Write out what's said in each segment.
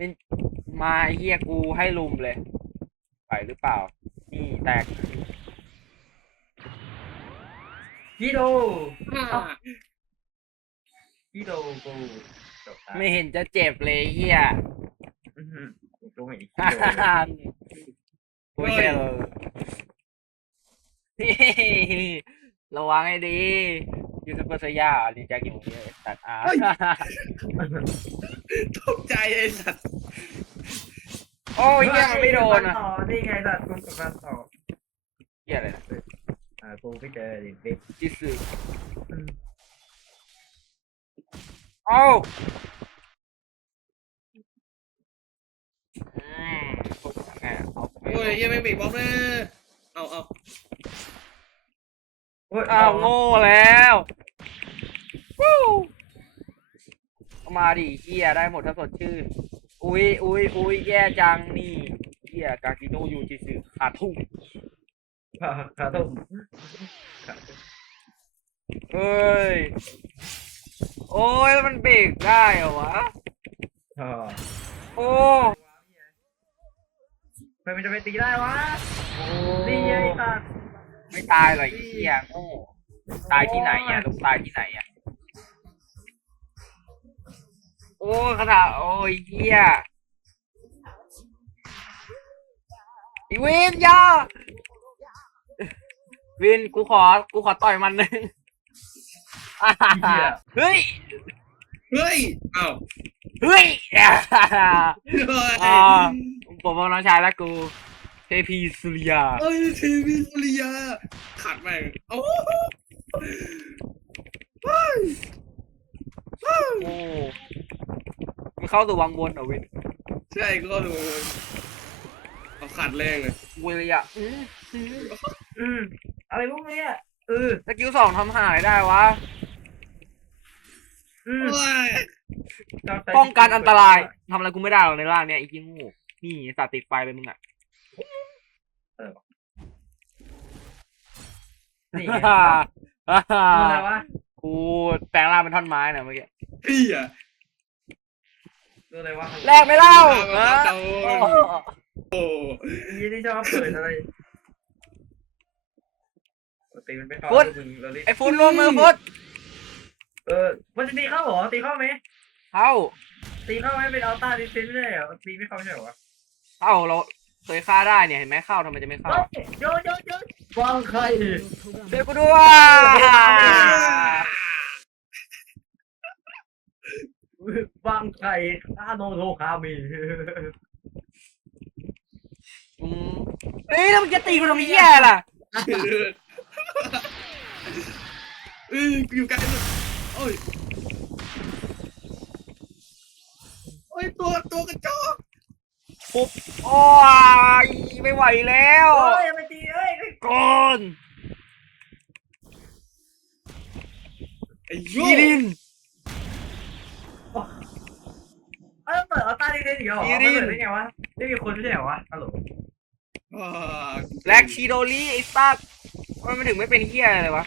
เล่นมาไอ้เฮียกูให้ลุมเลย ไปหรือเปล่า นี่แตกฮิโดอ่าฮิโดกูจบตายไม่เห็นจะเจ็บเลยเฮียอื้อหือกูไม่เห็นฮิฮ่าโดฮ่าเลยฮ่ากูเชลนี่ระวังให้ดี ยูทูบเบอร์สยาดีแจ็คอยู่เนี่ยตัดอาร์ตกใจไอ้สัตว์โอ้ยเฮียมันไม่โดนอะต่อนี่ไงสัตว์กูกำลังต่อเฮียอะไรนะอ่ากูไม่เจอดิบิ๊กจิสึอืมโอ้าอืมพวกไงเอาไปโอ้ยยังไม่บีบบล็อกนะเอาเอา โอ้ยอ้าวโง่แล้ววู้เอามาดิเฮียได้หมดถ้าสดชื่น อุ้ยอุ้ยอุ้ยแย่จังนี่เฮียกากิโนยูจิสึขาดทุ่งขาขาตุ้มขาตุ้มเฮ้ย โอ้ยแล้วมันเบรกได้เหรอวะอ่าโอ้ทำไมมันจะไปตีได้วะโอ้ นี่ไงสัตว์ ไม่ตายหรอกไอ้เฮียโง่ตายที่ไหนอะลูกตายที่ไหนอะโอ้ยขนาดโอ้ยเฮียอีวินอยาวินกูขอกูขอต่อยมันหนึ่งอ่าเฮ้ยเฮ้ยเอาเฮ้ยอ่าเฮ้ยอ่าผมบอกน้องชายแล้วกู เทพีสุริยา เอ้ยทีวีสุริยาขัดแม่งโอ้โหโอ้มันเข้าสู่วังวนเหรอวินใช่ก็ดูเอาขัดแรงเลยเวเลยอะอื้ออื้ออืมอะไรพวกเนี้ยเออสกิลสองทำหายได้วะ อืมโอ้ยป้องกันอันตรายทำอะไรกูไม่ได้หรอกในร่างเนี้ยไอ้ขี้งูนี่สัตว์ติดไฟไปมึงอะ นี่ไงฮ่าฮ่าฮ่าอะไรวะกูแปลงร่างเป็นท่อนไม้น่ะเมื่อกี้พี่อะดูอะไรวะแลกไม่เล่าเอาฮะเอาโอ้โอ้ยี่ที่ชอบเปิดอะไรปกติมันไม่เข้ามึงเราเล่นไอ้ฟุตร่วมมือฟุตเออ มันจะตีเข้าเหรอ ตีเข้าไหมเข้า ตีเข้าไหมเป็นอัลต้าดิเซนไม่ได้เหรอมันตีไม่เข้าใช่เหรอวะเข้าเรา เคยฆ่าได้เนี่ยเห็นไหมเข้าทำไมจะไม่เข้าเฮ้ยโยโยโยวางใครเดี๋ยวกูด้วยวางใครอาโนโทคามีอืมเฮ้ยแล้วมึงจะตีกูทำไมแย่ล่ะเออกูอยู่ใกล้เลยโอ้ยโอ้ยตัวตัวกระจอก ปุ๊บโอ้ยไม่ไหวแล้วเฮ้ยไปตีเอ้ยก่อนไอ้โยยีรินเออเปิดอัลต้าดิเซนอีกเหรอมันเปิดได้ไงวะไม่มีคนไม่ใช่เหรอวะฮัลโหลอ่าแบล็กชีโดลี่ไอ้สัสมันไม่ถึงไม่เป็นเฮียอะไรเลยวะ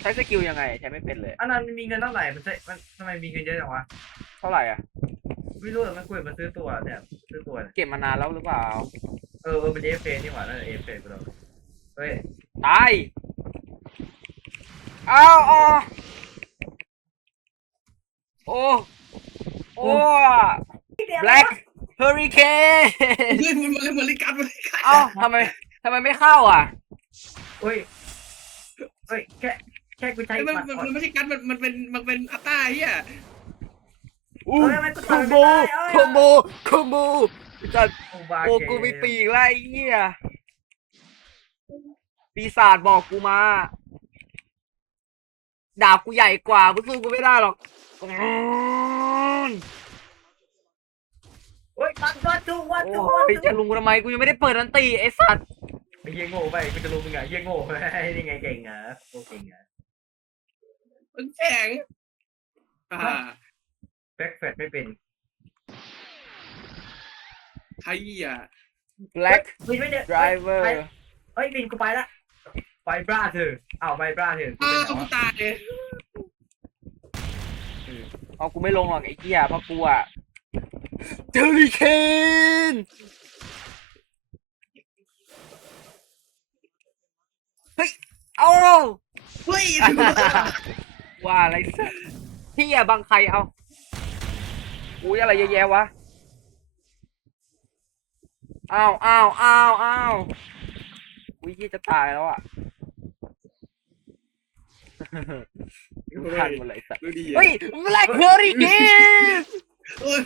ใช้สกิลยังไงใช้ไม่เป็นเลยอันนั้นมีเงินเท่าไหร่มันใช่มันทำไมมีเงินเยอะจังวะเท่าไหร่อะ ไม่รู้แต่มันคุยมันซื้อตัวเนี่ยซื้อตัวเนี่ยเก็บมานานแล้วหรือเปล่า เออเออมันเอฟเฟนี่หว่านั่นเอฟเฟไปแล้วเฮ้ยตายเอาเอาโอ้โอ้แบล็กเฮอริเคนเฮ้ยมันมันมันลิกัดมันลิกัดเอ้าทำไมทำไมไม่เข้าอะ เฮ้ยเฮ้ยแค่แค่กูใช้เฮ้ยมันบัตรมันก่อนมันไม่ใช่กัดมันมันเป็นมันเป็นอัตตาเฮีย อู้เฮ้ยทำไมกูคต่ออยมโบไม่ได้เอ้ยคอมโบคอมโบจัดโอ้บาโอ้เกกูมีปีกแล้วไอ้เหี้ยปีศาจบอกกูมา ดาบกูใหญ่กว่ามึงสู้กูไม่ได้หรอกอืมเฮ้ยวันวันทุกวันโอ้ทุกวันยจะลุงกูทำไมกูยังไม่ได้เปิดอันตีไอ้สัตว์ไอ้เหี้ยโง่ไปกูจะรู้มึงอะเหี้ยโง่ไปนี่ไงเก่งอะโอ้เก่งอะมันแข็งอ่า แบ็คแฟตไม่เป็นไทยอะ Black บินไม่เจอ Driver เฮ้ยบินกูไปละไปบราเธออ้าวไปบราเธอกูอ้าเป็นวไงกูวะตายเลยเอากูไม่ลงหรอกไอ้เหี้ยเพราะกูอะเจอริเคนเฮ้ยเอาเฮ้ยว่าอะไรสักพี่อะบังใครเอา อุ้ยอะไรเยอะแยะวะ อ้าวอ้าวอ้าวอ้าวอุ้ยที่จะตายแล้วอะรู้ทันหมดเลยสัสดูดีเฮ้ยแบล็คเฮอริเคนเฮ้ย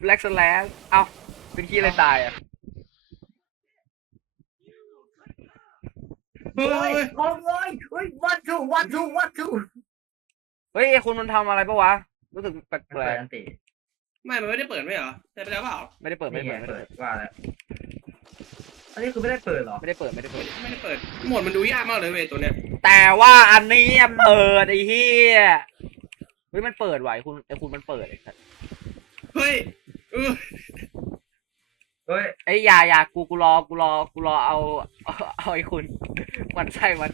แบล็กสแลนเอ้าเป็นที่อะไรตายอะเฮ้เฮ้ยยโอ้ยเฮ้ย one two one two one two เฮ้ยไอ้คุณมันทำอะไรปะวะ รู้สึกแปลเปิดกอันติไม่ มันไม่ได้เปิดไม่เหรอใช่ไปแล้วเปล่า ๆไม่ได้เปิดไม่นี่ได้ไงเปิดไม่เปิได้ดว่าแล้วอันนี้คือไม่ได้เปิดเหรอไม่ได้เปิดไม่ได้ไม่เปิดได้ไม่ได้เปิด โหมดมันดูยากมากเลยเว้ยตัวเนี้ย แต่ว่าอันนี้อะเปิดไอ้เหี้ยเฮ้ยมันเปิดไหวะไอ้คุณไอ้คุณมันเปิดไอ้สัสเฮ้ยเออเฮ้ยไอ้ยอย่าอย่ากูกูรอกูรอกูรอเอาเอาเอาไอ้คุณมันใช่มัน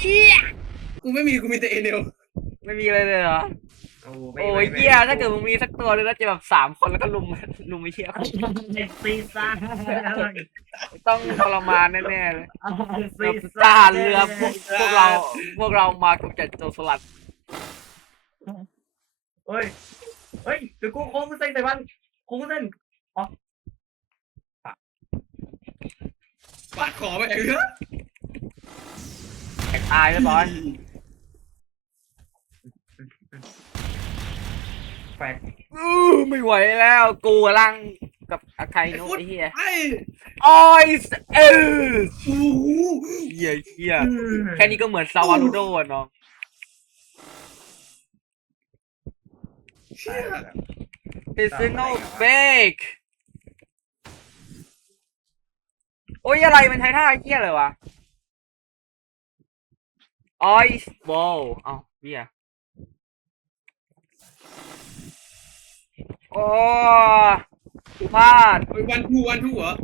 เหี้ยกูไม่มีกูมีแต่เอเนลไม่มีอะไรเลยเหรอ โอ้โอ้ยเหี้ยถ้าเกิดมึงมีสักตัวนึงแล้วจะแบบสามคนแล้วก็ลุมลุมไอ้เหี้ยซีซ่าต้องทรมานแน่ๆเลยซีทหารเรือพวกพวกเราพวกเรามากำจัดโจรสลัดเฮ้ย เฮ้ยเดี๋ยวกูโค้งเส้นใส่มันโค้งเส้นปาดคอไปเองเนอะ แตกตายเรียบร้อยแฟนอื้อไม่ไหวแล้วกูกำลังกับอาใครโน้ตไอ้เหี้ยไอ้โอ้ยเออโอ้โหเหี้ยเหี้ยแค่นี้ก็เหมือนซาวารุโดอะน้องเชี่ย personal fake โอ้ยอะไรมันใช้ท่าไอ้เหี้ยเลยวะ ออยส์บอลเอ้าเหี้ยโอ้กูพลาดเฮ้ยวันทูวันทูเหรอ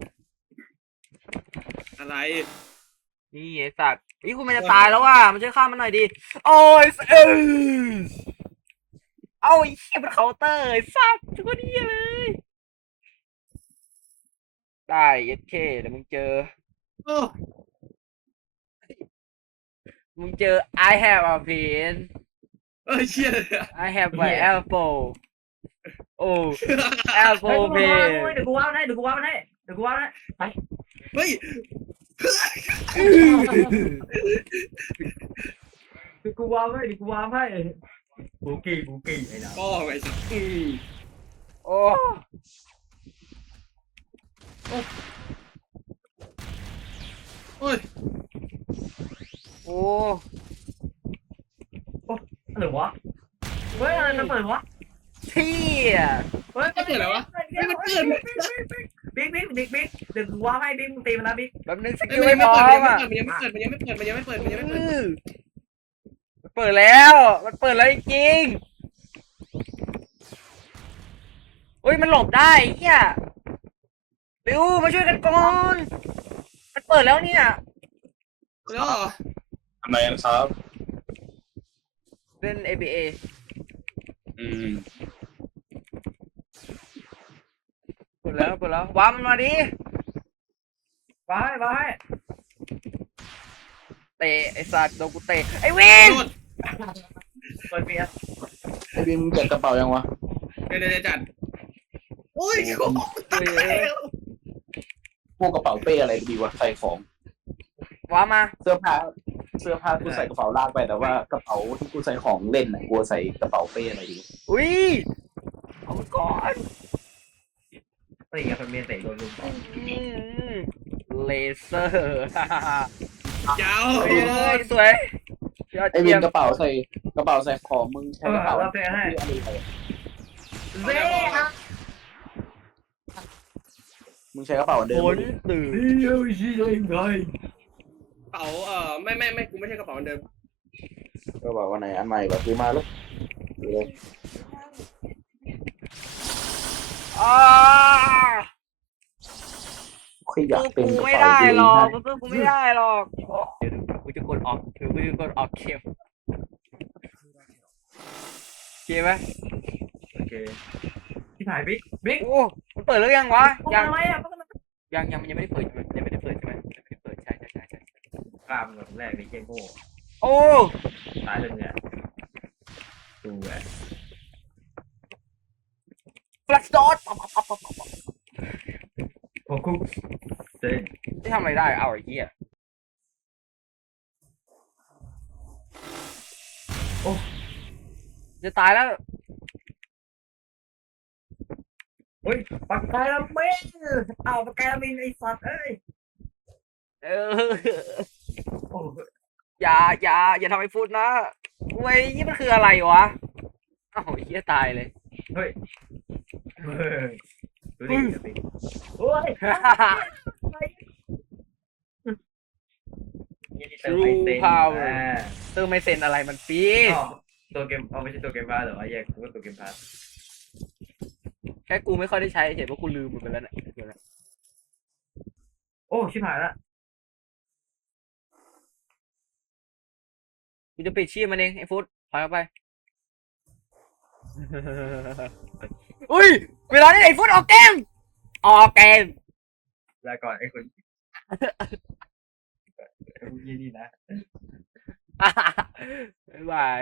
อะไร นี่ไอ้สัตว์นี่คุณมันจะตายแล้วว่ะมันช่วยฆ่ามันหน่อยดิ โอ้ยเออเอาไอ้เหี้ยเป็นเคาน์เตอร์ไอ้สัตว์ทุกคนเหี้ยเลย ได้เย็ดเคเดี๋ยวมึงเจอ โอ้ มึงเจอ I have a pen เอ้ยเชี่ยเลยอะ I have my apple โอ้ เฮ้ย apple กูวาง pen เดี๋ยวกูวางให้เดี๋ยวกูวางให้เดี๋ยวกูวางให้ไปเฮ้ยเดี๋ยวกูวางให้เดี๋ยวกูวางให้บูกี้บูกี้ไอ้ดาวป้อไอ้สัสโอ้ โอ้ย โอ้อะไรวะ เฮ้ยอะไรมันเปิดวะ เที่ยเฮ้ยไม่เปิดเหรอวะไม่มันเปิดบิ๊กบิ๊กบิ๊กบิ๊กเดี๋ยวกูวางให้บิ๊กมึงตีมันนะบิ๊กแป๊บนึงสเอ้กิยลมันไม่ยังพไม่ร้อเปิดมมันอะยังไม่เปิดมันยังไม่เปิดมันยังไม่เปิดมันยังไม่เปิดมันยังไม่เปิดอื้อมันเปิดแล้ว มันเปิดแล้วจริงๆเฮ้ยมันหลบได้เฮียเร็วมาช่วยกันก่อน มันเปิดแล้วเนี่ยแล้ว เหรอทำไมกันครับ เล่น ABA อืมเปิดแล้วเปิดแล้วว้ามันมาดิวางให้วางให้เตะไอสัตว์โดนกูเตะไอวินโทษเปิดเบียร์ไอ้บิมเก็บกระเป๋ายังวะเดี๋ยวเดี๋ยวจัดโอ้ยโเฮ้ยพวกกระเป๋าเป้อะไรดีวะใส่ของว้ามา เสื้อผ้า เสื้อผ้ากูใส่กระเป๋าลากไปแต่ว่ากระเป๋าที่กูใส่ของเล่นน่ะกูใส่กระเป๋าเป้อะไรดีอุ้ยเอามันก่อนตีกับเป็นเบียร์เตะโดนลุมต่ออืมเลเซอร์ยาวเฮ้ยเลยสวยยอดไอ้บิเยี่มยมกระเป๋าใส่กระเป๋าใส่ของมึงเอใช้อกระเป๋าเราเพลให้ ที่อะไรไปเซ่ครับมึงใช้กระเป๋าเดิมผลตื่น เดี๋ยวชี้ตัวเองไง เป๋าเอ่อไม่ไม่ไม่กูไม่ใช่กระเป๋าอันเดิมกระเป๋าวันไหนอันใหม่แบบซื้อมาลูกดูเลยอ่าโอเคแค่อยากสู้เป็นกูกระไม่เป๋าได้เดินหรอกนะกูสู้กูไม่ได้หรอก เดี๋ยวกูจะกดออกเดี๋ยวกูจะกดออกเกมโอเคไหมโอเคที่ถ่ายบิ๊กบิ๊กโอ้มันเปิดแล้วยังวะพวกยังอะไรอะพวกอะไรยังยังมันยังไม่ได้เปิดใช่ไหมยังไม่ได้เปิดใช่ไหมยังไม่ได้เปิดใช่ใช่ใช่ใช่ กล้ามแบบแรกในเกมโง่โอ้ตายเลยเนี่ยดูแหวนฟลัชดอทปั๊บปั๊บปั๊บปั๊บปั๊บโอ้คุกเจ๊จะทำอะไรได้เอาไอ้เหี้ยโอ้จะตายแล้วเฮ้ยปากกาละเมนเอาปากกาละเมนไอ้สัตว์เอ้ย เออโอ้อย่าอย่าอย่าทำให้พูดนะเว้ยนี่มันคืออะไรวะอ้าวไอ้เหี้ยตายเลยเฮ้ยเฮ้ยดูดิดูดิโอ้ยนี่เติมไอเซนอ่าเติมไม่เซ็นอะไรมันฟรีอ๋อตัวเกมเอาไม่ใช่ตัวเกมพาร์เหรอวะแยกกูว่าตัวเกมพาร์แค่กูไม่ค่อยได้ใช้เฉยเพราะกูลืมมันไปแล้วเนี่ยเดี๋ยวนะโอ้ชิบหายละ จะปิดชีพมันเองไอ้ฟุตถอยออกไป อุ้ย เวลานี้ไอ้ฟุตออกเกม ออกเกม ลาก่อนไอ้คนไอ้พวกยี่นี่นะ บ๊ายบาย